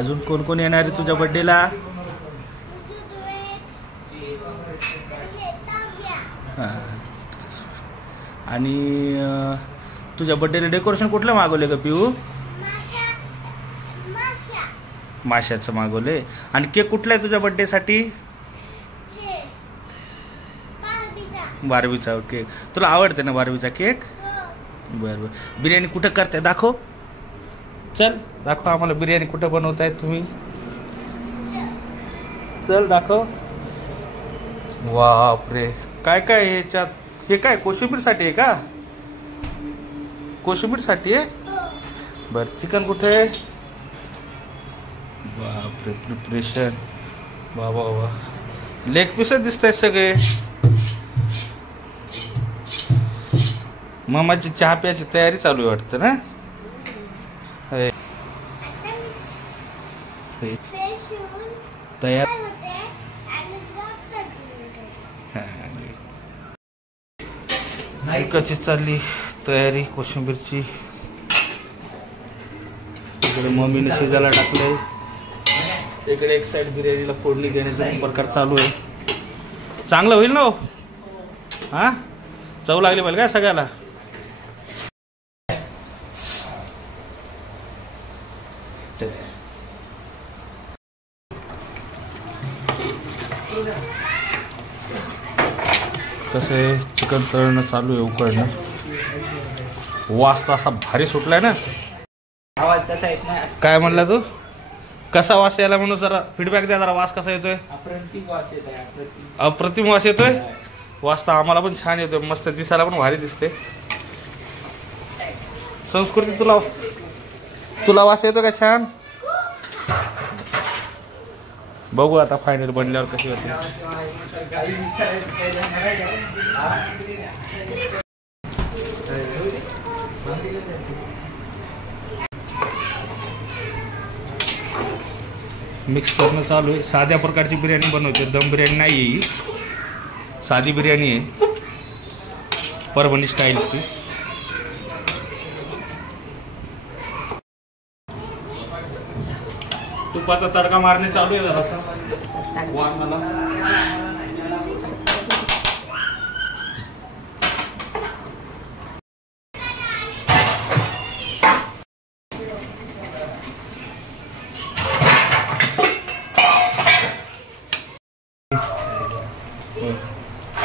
अजून कोण कोण येणार आहे तुझ्या बर्थडेला? आणि तुझ्या बर्थडेला डेकोरेशन कुठलं मागवले का पिऊ? माशाचं मागवले. आणि केक कुठला आहे तुझ्या बर्थडे साठी? बार्बीचा केक. तुला आवडते ना बार्बीचा केक? बरं बरं. बिर्याणी कुठं करताय दाखव. चल दाखव आम्हाला बिर्याणी कुठं बनवताय तुम्ही. चल दाखव. बापरे काय काय ह्याच्यात. हे काय कोशिंबीर साठी आहे का? कोशिंबीर साठी आहे. बर चिकन कुठे आहे? बापरे प्रिपरेशन. बाबा बाबा लेग पीस दिसत आहेत सगळे. मामाची चहा प्यायची तयारी चालू आहे वाटतं ना. तयार. कशी चालली तयारी कोशिंबीरची. इकडे मम्मीने शिजायला टाकलंय. इकडे एक साइड बिर्याणीला फोडणी देण्याचा प्रकार चालू आहे. चांगलं होईल ना. हा चव लागली पाहिजे काय सगळ्याला. कसं आहे चिकन तळणं चालू आहे. उकळणं. वास तर असा भारी सुटलाय ना. आवाज कसा येत नाही. काय म्हणला तू? कसा वास यायला म्हणून जरा फीडबॅक द्या जरा. वास कसा येतोय? अप्रतिम वास येत आहे. अप्रतिम वास येतोय. वास तर आम्हाला पण छान येतोय. मस्त दिसायला पण भारी दिसते. संस्कृती तुला वास येतो का छान? बघू आता फायनल बनल्यावर कशी होते. मिक्स करणं चालू आहे. साध्या प्रकारची बिर्याणी बनवते. दम बिर्याणी नाही, साधी बिर्याणी आहे परभणी स्टाईलची. तुपाचा तडका मारणे चालू आहे जरासा. वास आला.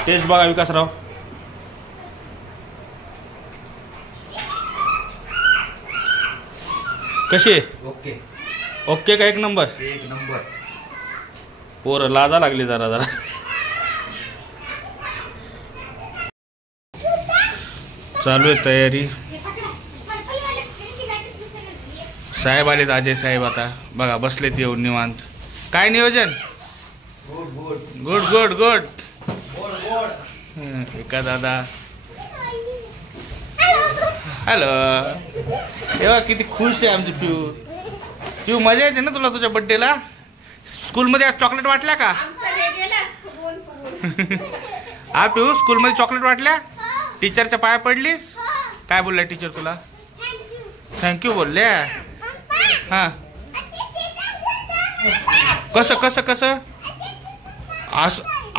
टेस्ट बघा विकासराव. कशी आहे? ओके ओके का एक नंबर? एक नंबर. पोरं लाजा लागली जरा जरा. चालू आहे तयारी. साहेब आलेत. अजय साहेब आता बघा बसलेत येऊन निवांत. काय नियोजन? Good good good. एका दादा. हॅलो. तेव्हा किती खुश आहे आमची पिऊ. पिऊ मजा येते ना तुला तुझ्या बर्थडेला? स्कूलमध्ये आज चॉकलेट वाटल्या का? हा पिऊ स्कूलमध्ये चॉकलेट वाटल्या? टीचरच्या पाया पडलीस? काय बोलल्या टीचर तुला? थँक्यू बोलल्या. हा कसं कसं कसं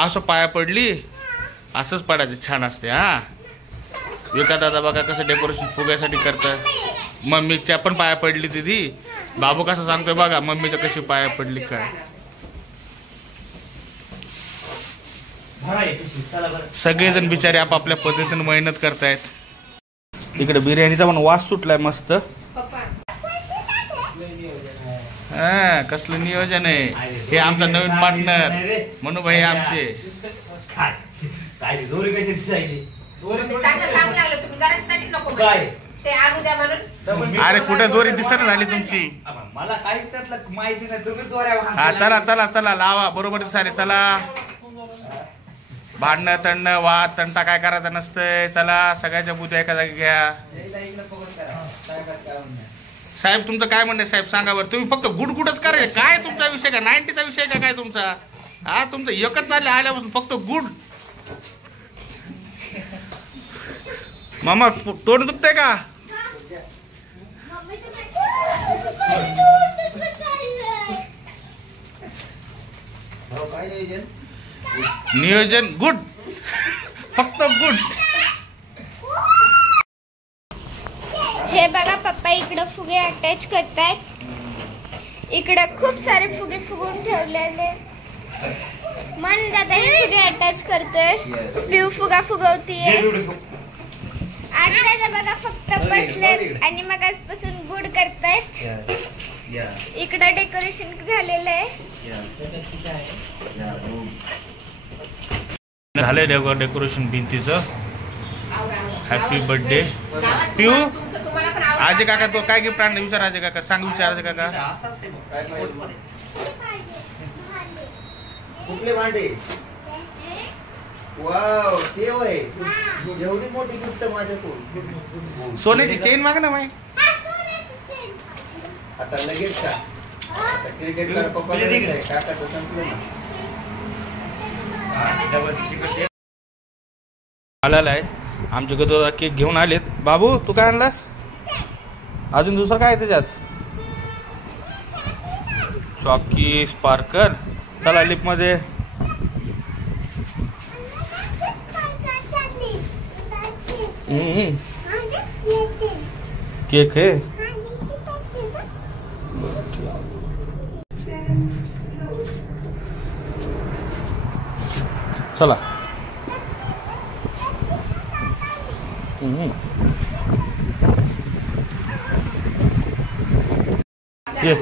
असं पाया पडली? असंच पडायचं छान असते. हा विका दादा बघा कसं डेकोरेशन फुग्यासाठी करतात. मम्मीच्या पण पाया पडली दिदी. बाबू कसं सांगतोय बघा मम्मीच्या कशी पाया पडली काय. सगळेजण बिचारे आपापल्या पद्धतीने मेहनत करतायत. इकडे बिर्याणीचा पण वास सुटलाय मस्त. हा कसलं नियोजन आहे. हे आमचा नवीन पार्टनर मनू भाई आमचे. दोरी कशी दिसायची? दोरी चांगलं लागलं तुम्ही. गरजसाठी नको काय ते आणू द्या म्हणून अरे कुठे दोरी दिसत झाली तुमची. मला काहीच त्यातलं माहिती नाही. तुम्ही दोऱ्या हा चला चला चला लावा बरोबर दिसाले. चला भांडणं तणणं वाद तंटा काय करायचं नसतंय. चला सगळ्याच्या बुद्ध्या एका जागी घ्या. साहेब तुमचं काय म्हणणं साहेब सांगा बरं. तुम्ही फक्त गुडगुडच करायचं काय तुमचा विषय का 90चा विषय का काय तुमचा. हा तुमचं एकच चाललं आल्यापासून फक्त गुड. मामा तोंड दुखतंय का. नियोजन गुड फक्त गुड. हे बघा पप्पा इकडं फुगे अटॅच करतायत. इकडं खूप सारे फुगे फुगून ठेवलेले. मन दादा हे फुगे अटॅच करतोय. पिऊ फुगा फुगवतीये. आता बघा फक्त बसलेत आणि मग आजपासून गुड करतायत. इकडं डेकोरेशन झालेलं आहे. झालंय डेकोरेशन भिंतीचं. हॅपी बर्थडे पिऊ. आजी काका तो काय गिफ्ट आणलं विचार. आजी काका सांग विचार. आजी काका कुठले भांडे. वाव ते होय. एवढी मोठी गिफ्ट माझ्याकडून. सोन्याची चेन माग ना माय. आता लगेच का. आता क्रिकेट काकाचं संपलं ना. आलेला आहे आमच्या गदोरा केक घेऊन आलेत. बाबू तू काय आणलास. अजून दुसरं काय आहे त्याच्यात. चॉकी स्पार्कर. चला लिप मध्ये. केक है. चला ये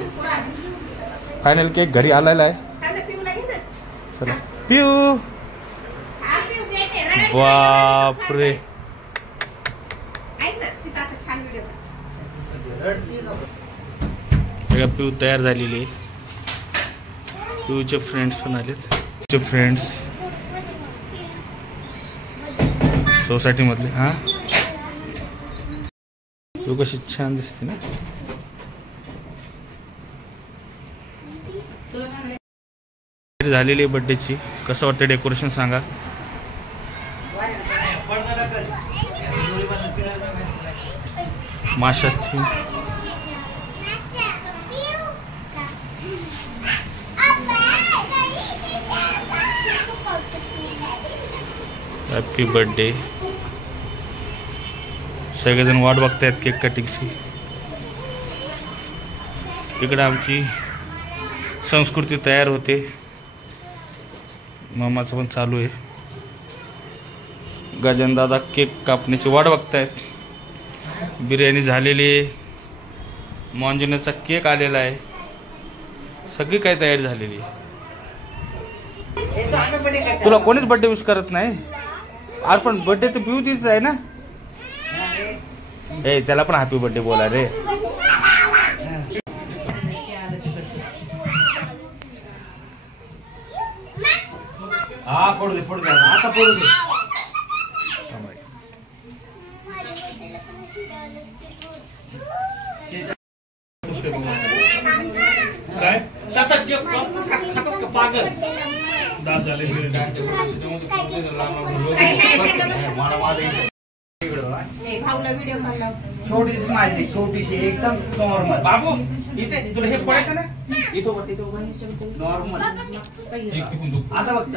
फायनल केक घरी आलेला आहे. चला पिऊ. बापरे पिऊ तयार झालेली आहे. पिऊचे फ्रेंड्स पण आलेत. फ्रेंड्स सोसायटी मधले. हा तू कशी छान दिसते ना. झालेली बर्थडेची. कसं वाटतं डेकोरेशन सांगा. माशा थीम. Happy birthday. सगळेजण वाट बघतायत केक कटिंगची. इकडे आमची संस्कृती तयार होते. मामाचं पण चालू आहे. गजानन दादा केक कापण्याची वाट बघतायत. बिर्याणी झालेली आहे. मॉन्जिनचा केक आलेला आहे. सगळी काही तयारी झालेली आहे. तुला कोणीच बर्थडे विश करत नाही. अरे पण बर्थडे तर पिऊ तीच आहे ना. ए त्याला पण हॅपी बर्थडे बोला रे. हा पडू दे आता पडू दे. काय पागल. छोटीशी माहिती छोटीशी एकदम नॉर्मल. बाबू इथे तुला हे पडायचं ना. इथं नॉर्मल असं बघत.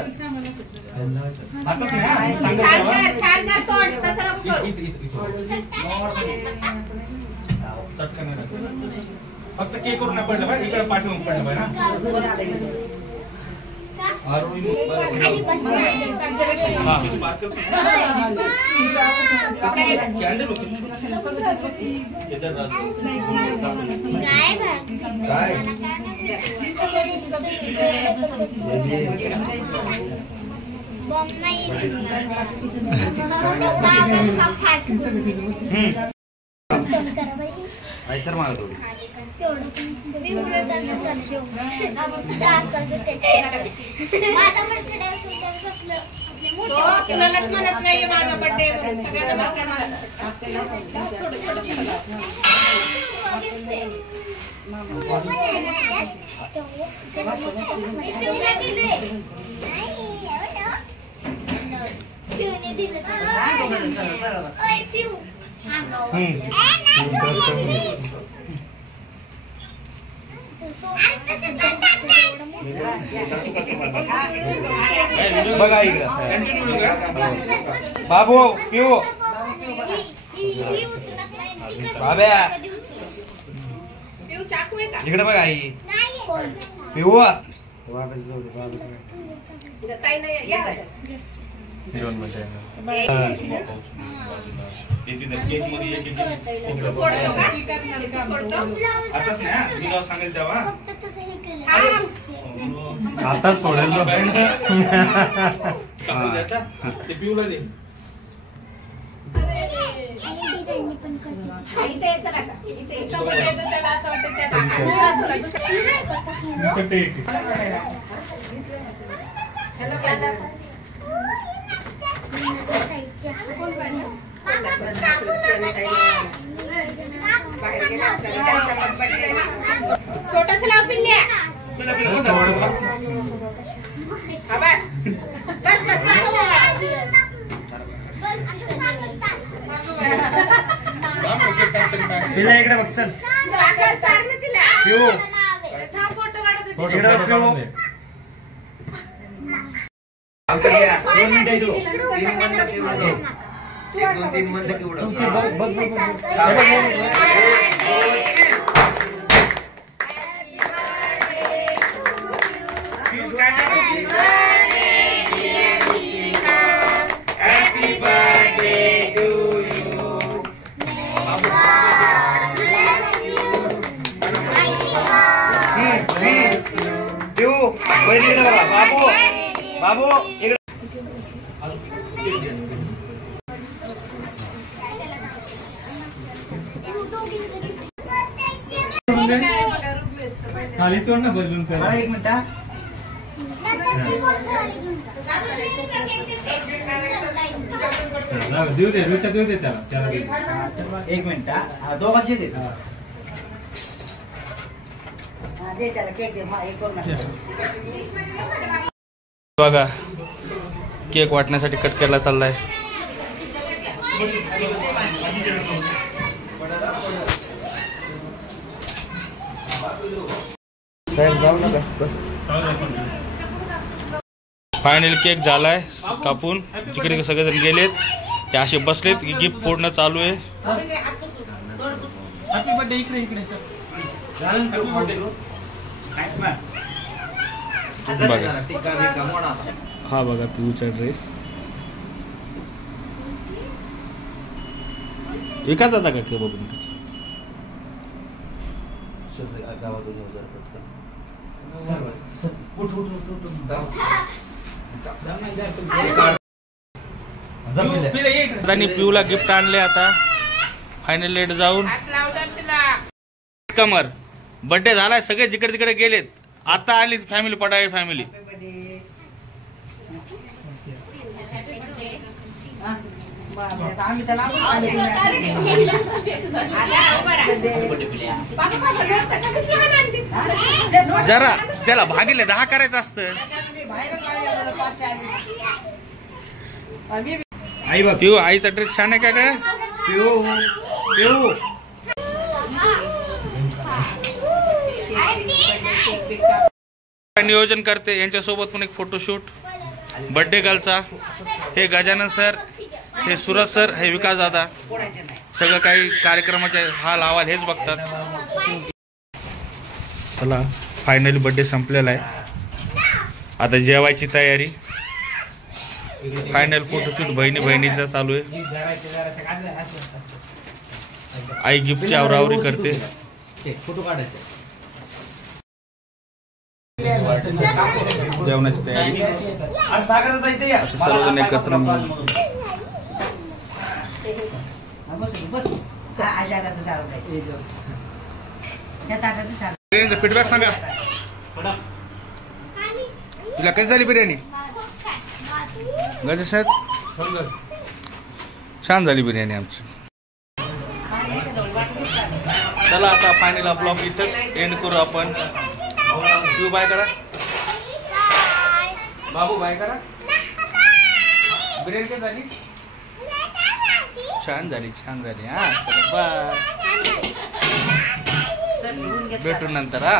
फक्त केक करून पडलं पाहिजे. इकडे पाठवून पडलं पाहिजे ना. सर मला थोडी कुणालाच म्हणत नाहीये माझा बर्थडे म्हणून सगळ्यांना मागच्या बघा इकडं बाबू पिऊ बाब्या पिऊ चाकू आहे का इकडे बघा आई पिऊ ताई नाही या फोडतो का फोडतो सांगेल तेव्हा आता सोडेल ते पिऊला दे इथे चला का इथे त्याला असं वाटतं छोटस लाव पिल्ल्या बस बस बस तिला इकडे बघ चल पिऊ इकडे पिऊ 2 मिनिटं 3 मिनिटं बाबू बाबू इकडे खाली सोड ना बदलून कर 1 मिनिट देऊ दे रुचा देऊ दे त्याला 1 मिनिट दोघांचे दे बघा केक वाटण्यासाठी कट केला चाललाय साहेब जाऊ नका बस फायनल केक झालाय कापून जिकडे सगळेजण गेलेत ते असे बसलेत की गिफ्ट फोडणं चालू आहे हॅपी बर्थडे इकडे इकडे हॅपी बर्थडे बघा हा बघा पिऊचा ड्रेस विकत होता का बघून पिऊला गिफ्ट आणले आता फायनल लेट जाऊन कमर बर्थडे झालाय सगळे जिकडे तिकडे गेलेत आता आली फॅमिली पडावी फॅमिली जरा त्याला भागीले 10 करायचं असतं आई बघ पिऊ आईचा ड्रेस छान आहे का काय पिऊ पिऊ नियोजन करते यांच्यासोबत पण एक फोटोशूट बर्थडे गर्लचा हे गजानन सर हे सूरज सर हे विकास दादा सगळं काही कार्यक्रमाचे हाल अहवाल हेच बघतात चला फायनली बर्थडे संपलेला आहे आता जेवायची तयारी फायनल फोटोशूट बहिणीचा चालू आहे आई गिफ्टची आवरावरी करते फोटो काढायचे जेवणाची तयारी असे सर्वजण एकत्र मिळून बिर्याणीचा फीडबॅक सांगा. तुला कशी झाली बिर्याणी? गजे साहेब छान झाली बिर्याणी आमची. चला आता फायनल ब्लॉग इथंच एंड करू आपण. तू बाय करा. बाबू बाय करा. बिर्याणी कशी झाली? छान झाली छान झाली. हा चला बाय. भेटू नंतर हा.